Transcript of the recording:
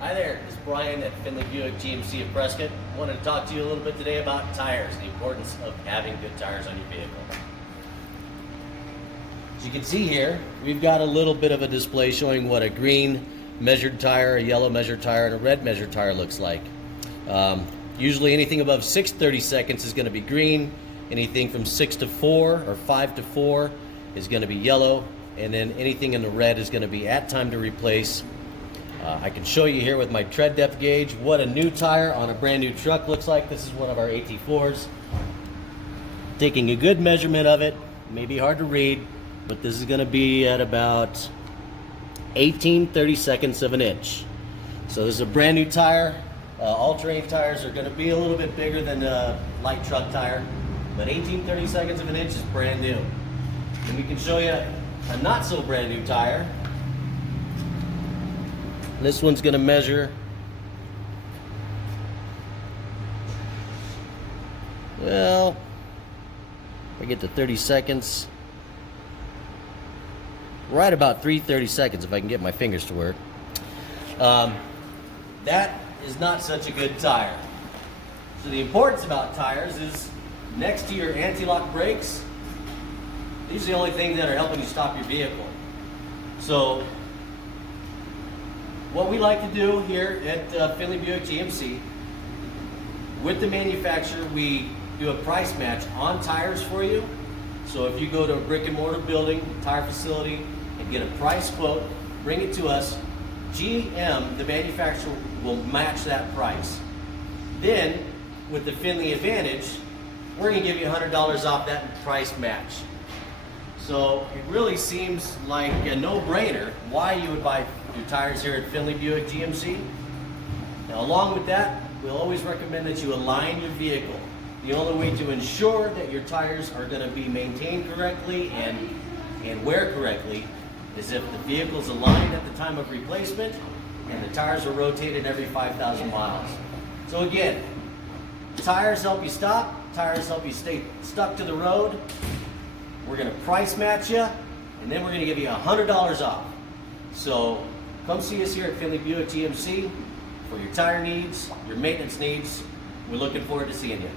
Hi there, this is Brian at Findlay Buick GMC of Prescott. I wanted to talk to you a little bit today about tires, the importance of having good tires on your vehicle. As you can see here, we've got a little bit of a display showing what a green measured tire, a yellow measured tire, and a red measured tire looks like. Usually anything above 6/30 seconds is going to be green, anything from 6 to 4 or 5 to 4 is going to be yellow, and then anything in the red is going to be at time to replace. I can show you here with my tread depth gauge what a new tire on a brand new truck looks like. This is one of our AT4s. Taking a good measurement of it, may be hard to read, but this is going to be at about 18/32 of an inch. So this is a brand new tire. All-terrain tires are going to be a little bit bigger than a light truck tire, but 18/32 of an inch is brand new. And we can show you a not so brand new tire. This one's going to measure, well, if I get to 30 seconds, right about 3/30 seconds if I can get my fingers to work. That is not such a good tire. So the importance about tires is next to your anti-lock brakes, these are the only things that are helping you stop your vehicle. So what we like to do here at Findlay Buick GMC, with the manufacturer, we do a price match on tires for you. So if you go to a brick and mortar building, tire facility, and get a price quote, bring it to us, GM, the manufacturer, will match that price. Then, with the Findlay Advantage, we're going to give you $100 off that price match. So it really seems like a no-brainer why you would buy your tires here at Findlay Buick GMC. Now, along with that, we'll always recommend that you align your vehicle. The only way to ensure that your tires are going to be maintained correctly and wear correctly is if the vehicle's aligned at the time of replacement and the tires are rotated every 5,000 miles. So again, tires help you stop, tires help you stay stuck to the road. We're going to price match you, and then we're going to give you $100 off. So come see us here at Findlay Buick GMC for your tire needs, your maintenance needs. We're looking forward to seeing you.